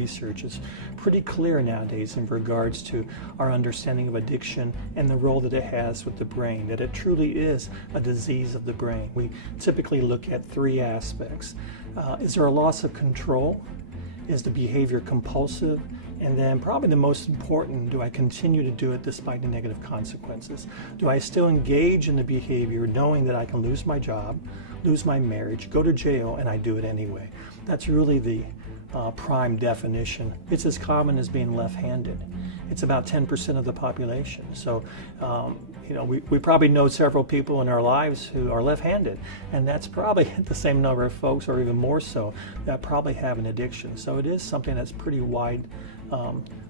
research is pretty clear nowadays in regards to our understanding of addiction and the role that it has with the brain, that it truly is a disease of the brain. We typically look at three aspects. Is there a loss of control? Is the behavior compulsive? And then probably the most important, do I continue to do it despite the negative consequences? Do I still engage in the behavior knowing that I can lose my job, lose my marriage, go to jail, and I do it anyway? That's really the prime definition. It's as common as being left-handed. It's about 10% of the population. So, we probably know several people in our lives who are left-handed, and that's probably the same number of folks, or even more so, that probably have an addiction. So it is something that's pretty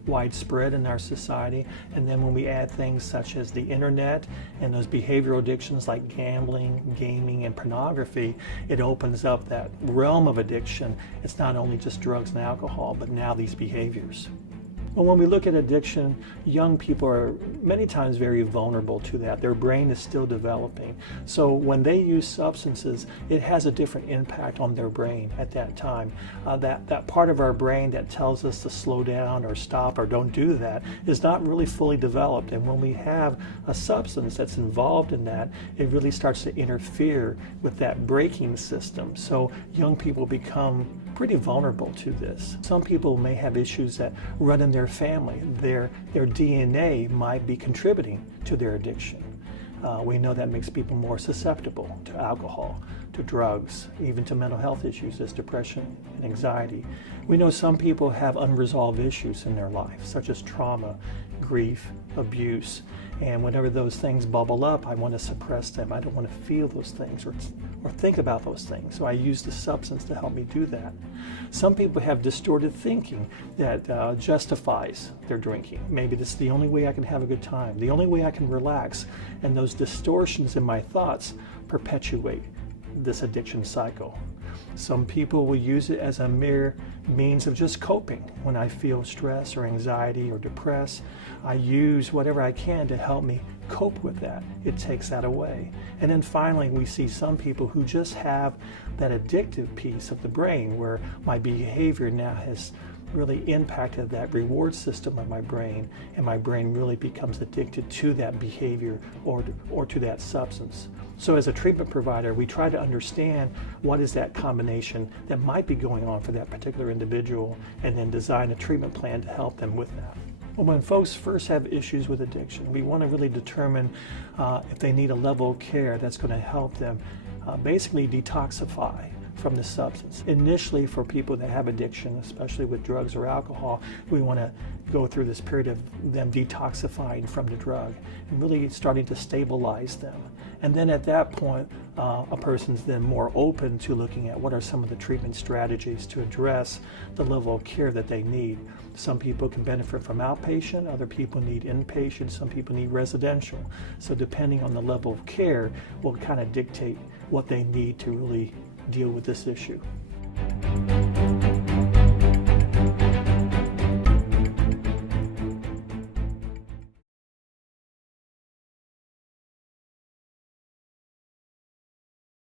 widespread in our society. And then when we add things such as the internet and those behavioral addictions like gambling, gaming, and pornography, it opens up that realm of addiction. It's not only just drugs and alcohol, but now these behaviors. Well, when we look at addiction, young people are many times very vulnerable to that. Their brain is still developing. So when they use substances, it has a different impact on their brain at that time. That part of our brain that tells us to slow down or stop or don't do that is not really fully developed. And when we have a substance that's involved in that, it really starts to interfere with that braking system. So young people become pretty vulnerable to this. Some people may have issues that run in their family. Their DNA might be contributing to their addiction. We know that makes people more susceptible to alcohol, to drugs, even to mental health issues as depression and anxiety. We know some people have unresolved issues in their life, such as trauma, grief, abuse, and whenever those things bubble up, I want to suppress them. I don't want to feel those things or think about those things. So I use the substance to help me do that. Some people have distorted thinking that justifies their drinking. Maybe this is the only way I can have a good time, the only way I can relax, and those distortions in my thoughts perpetuate this addiction cycle. Some people will use it as a mere means of just coping. When I feel stress or anxiety or depressed, I use whatever I can to help me cope with that. It takes that away. And then finally, we see some people who just have that addictive piece of the brain where my behavior now has really impacted that reward system of my brain, and my brain really becomes addicted to that behavior or to that substance. So as a treatment provider, we try to understand what is that combination that might be going on for that particular individual, and then design a treatment plan to help them with that. Well, when folks first have issues with addiction, we want to really determine if they need a level of care that's going to help them basically detoxify from the substance. Initially, for people that have addiction, especially with drugs or alcohol, we want to go through this period of them detoxifying from the drug and really starting to stabilize them. And then at that point, a person's then more open to looking at what are some of the treatment strategies to address the level of care that they need. Some people can benefit from outpatient, other people need inpatient, some people need residential. So depending on the level of care will kind of dictate what they need to really deal with this issue.